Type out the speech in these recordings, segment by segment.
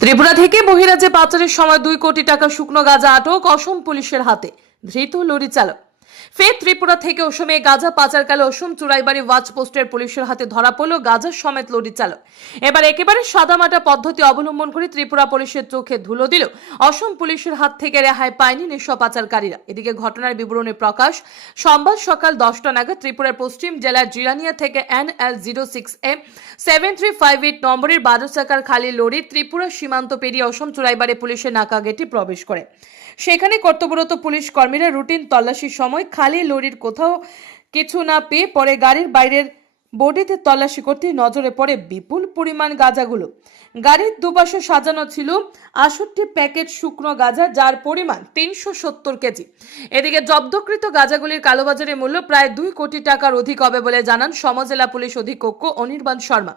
ত্রিপুরা থেকে বহিরাজ্যে পাচারের সময় দুই কোটি টাকা শুকনো গাঁজা আটক অসম পুলিশের হাতে। ধৃত লরি চালক। ফের ত্রিপুরা থেকে অসমে গাঁজা পাচারকালে অসম চুরাইবাড়ি ওয়াচ পোস্টের পুলিশের হাতে ধরা পড়ল গাঁজার সমেত লরি চালক। এবার একেবারে সাদামাটা পদ্ধতি অবলম্বন করে ত্রিপুরা পুলিশের চোখে ধুলো দিল। অসম পুলিশের হাত থেকে রেহাই পায়নি নেশা পাচারকারীরা। এদিকে ঘটনার বিবরণী প্রকাশ, সোমবার সকাল দশটা নাগাদ ত্রিপুরার পশ্চিম জেলার জিরানিয়া থেকে N L zero six M seven three five eight নম্বরের বারো চাকার খালি লরি ত্রিপুরা সীমান্ত পেরিয়ে অসম চুরাইবাড়ি পুলিশের নাকা গেটে প্রবেশ করে। সেখানে কর্তব্যরত পুলিশ কর্মীরা রুটিন তল্লাশির সময় খালি লরির কোথাও কিছু না পেয়ে পরে গাড়ির বাইরের বডিতে তল্লাশি করতে নজরে পড়ে বিপুল পরিমাণ গাঁজাগুলো। গাড়ির দুপাশে সাজানো ছিল আষট্টি প্যাকেট শুকনো গাঁজা, যার পরিমাণ তিনশো সত্তর কেজি। এদিকে জব্দকৃত গাঁজাগুলির কালোবাজারের মূল্য প্রায় দুই কোটি টাকার অধিক হবে বলে জানান সমজেলা পুলিশ অধীক্ষক অনির্বাণ শর্মা।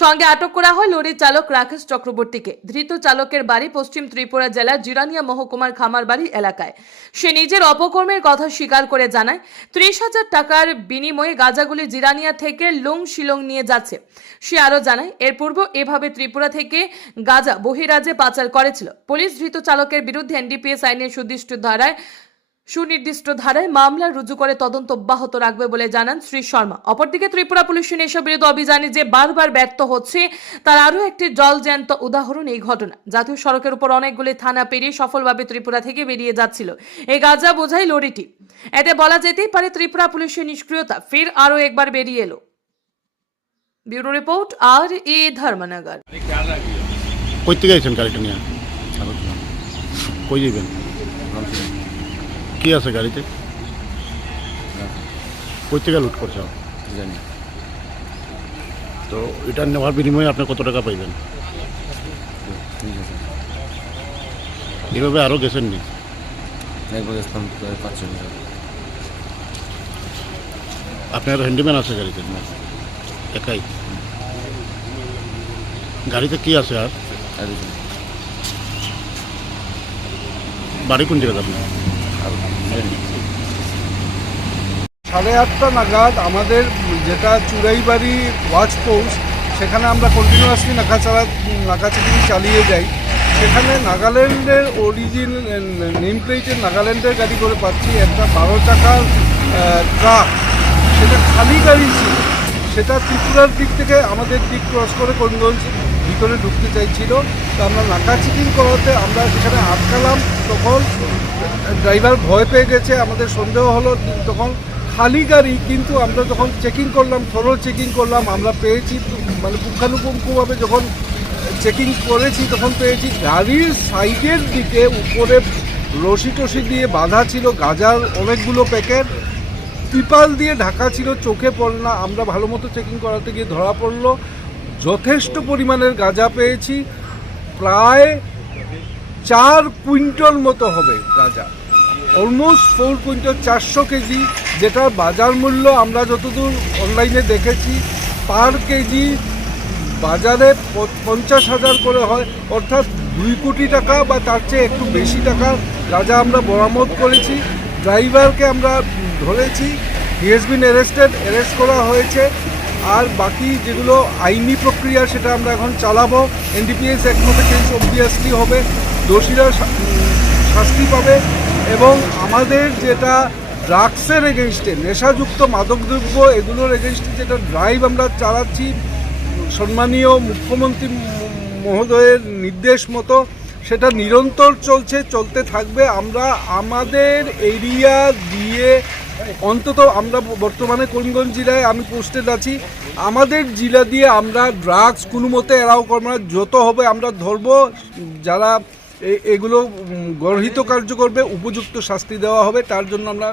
সঙ্গে আটক করা হয় লরির চালক রাকেশ চক্রবর্তীকে। ধৃত চালকের বাড়ি পশ্চিম ত্রিপুরা জেলার জিরানিয়া মহকুমার খামারবাড়ি এলাকায়। সে নিজের অপকর্মের কথা স্বীকার করে জানায়, ত্রিশ হাজার টাকার বিনিময়ে গাঁজাগুলি জিরানিয়া থেকে লং শিলং নিয়ে যাচ্ছে। সে আরও জানায়, এর পূর্ব এভাবে ত্রিপুরা থেকে গাঁজা বহিরাজ্যে পাচার করেছিল। পুলিশ ধৃত চালকের বিরুদ্ধে এনডিপিএস আইনের সুনির্দিষ্ট ধারায় সুনির্দিষ্ট ধারায় মামলা রুজু করে তদন্ত অব্যাহত রাখবে বলে জানান শ্রী শর্মা। অপরদিকে ত্রিপুরা পুলিশের নেশা বিরোধী অভিযানে যে বারবার ব্যর্থ হচ্ছে, তার আরও একটি জলজ্যান্ত উদাহরণ এই ঘটনা। জাতীয় সড়কের উপর অনেকগুলি থানা পেরিয়ে সফলভাবে ত্রিপুরা থেকে বেরিয়ে যাচ্ছিল। এই গাজা বোঝাই লরিটি এতে বলা যেতেই পারে, ত্রিপুরা পুলিশের নিষ্ক্রিয়তা ফের আরও একবার বেরিয়ে এলো। ব্যুরো রিপোর্ট আর এ ধর্মনগর। কই থেকে আইছেন গাড়িটা নিয়ে? কই যাবেন কি আছে গাড়িতে? কই থেকে লুট করছে? জানি। তো এটা নেওয়ার বিনিময়ে আপনি কত টাকা পাইবেন? এভাবে আরও গেছেন নি আপনার হ্যান্ডিম্যান আছে গাড়িতে? একাই? গাড়িতে কি আছে আর? বাড়ি কোন না। সাড়ে আটটা নাগাদ আমাদের যেটা চুরাইবাড়ি ওয়াচ পোস্ট সেখানে আমরা কন্টিনিউয়াসলি নাকাচাড়া নাকাচাকি চালিয়ে যাই। সেখানে নাগাল্যান্ডের অরিজিন নেম প্লেটের নাগাল্যান্ডের গাড়ি করে পাচ্ছি একটা বারো টাকার ট্রাক সেটা খালি গাড়ি ছিল। সেটা ত্রিপুরার দিক থেকে আমাদের দিক ক্রস করে করিমগঞ্জ ভিতরে ঢুকতে চাইছিল। তো আমরা নাকা চেকিং করাতে আমরা সেখানে আটকালাম। তখন ড্রাইভার ভয় পেয়ে গেছে, আমাদের সন্দেহ হলো। তখন খালি গাড়ি কিন্তু আমরা যখন চেকিং করলাম থরো চেকিং করলাম, আমরা পেয়েছি মানে পুঙ্খানুপুঙ্খভাবে যখন চেকিং করেছি তখন পেয়েছি। গাড়ির সাইডের দিকে উপরে রশি টসি দিয়ে বাঁধা ছিল, গাজার অনেকগুলো প্যাকেট। ত্রিপাল দিয়ে ঢাকা ছিল, চোখে পড়ল না। আমরা ভালো মতো চেকিং করাতে গিয়ে ধরা পড়ল। যথেষ্ট পরিমাণের গাঁজা পেয়েছি। প্রায় চার কুইন্টল মতো হবে গাঁজা। অলমোস্ট ফোর কুইন্টাল, চারশো কেজি যেটার বাজার মূল্য আমরা যতদূর অনলাইনে দেখেছি পার কেজি বাজারে পঞ্চাশ হাজার করে হয়। অর্থাৎ দুই কোটি টাকা বা তার চেয়ে একটু বেশি টাকার গাঁজা আমরা বরামদ করেছি। ড্রাইভারকে আমরা ধরেছি। He has been arrested arrest করা হয়েছে। আর বাকি যেগুলো আইনি প্রক্রিয়া সেটা আমরা এখন চালাবো। এনডিপিএস এক মতো কেস অবভিয়াসলি হবে, দোষীরা শাস্তি পাবে এবং আমাদের যেটা ড্রাগসের এগেনস্টে নেশাযুক্ত মাদকদ্রব্য এগুলোর এগেনস্টে যেটা ড্রাইভ আমরা চালাচ্ছি, সম্মানীয় মুখ্যমন্ত্রী মহোদয়ের নির্দেশ মতো সেটা নিরন্তর চলছে, চলতে থাকবে। আমরা আমাদের এরিয়া দিয়ে, অন্তত আমরা বর্তমানে করিমগঞ্জ জেলায় আমি পোস্টেড আছি, আমাদের জেলা দিয়ে আমরা ড্রাগস কোনো মতে এরাও করব না। যত হবে আমরা ধরব, যারা এগুলো গর্হিত কার্য করবে, উপযুক্ত শাস্তি দেওয়া হবে, তার জন্য আমরা